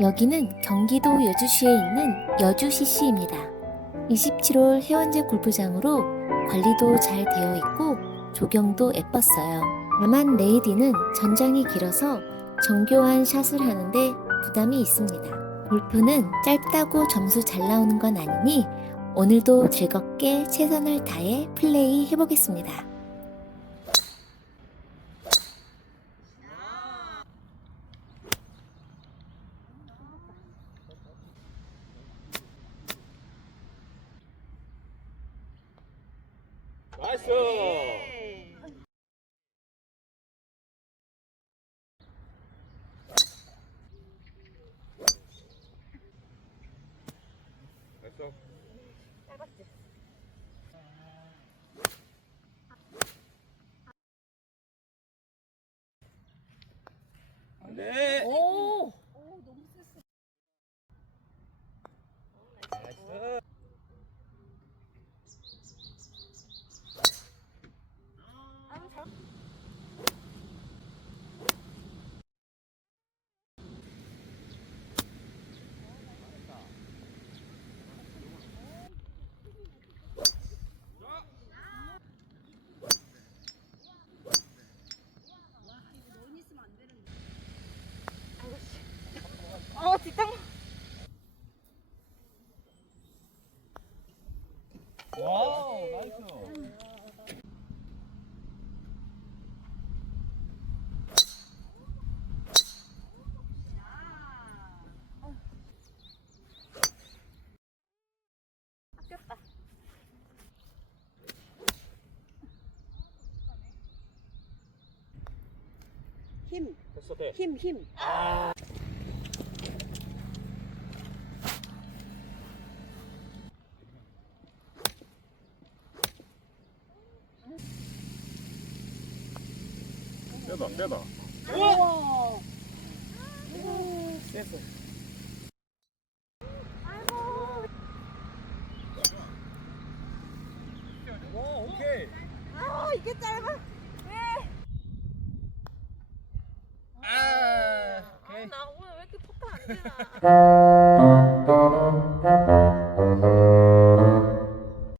여기는 경기도 여주시에 있는 여주CC입니다. 27홀 해원제 골프장으로 관리도 잘 되어 있고 조경도 예뻤어요. 다만 레이디는 전장이 길어서 정교한 샷을 하는데 부담이 있습니다. 골프는 짧다고 점수 잘 나오는 건 아니니 오늘도 즐겁게 최선을 다해 플레이 해보겠습니다. 나이스. 됐어. 네. 오. 어 뒷땅. 와우, 나이스. 아꼈다. 힘, 됐어, 돼. 힘, 힘. 빼다, 빼다. 우와. 됐어. 오, 오케이. 아 이게 짧아. 아, 오케이. 나 오늘 왜 이렇게 포카 안 되나?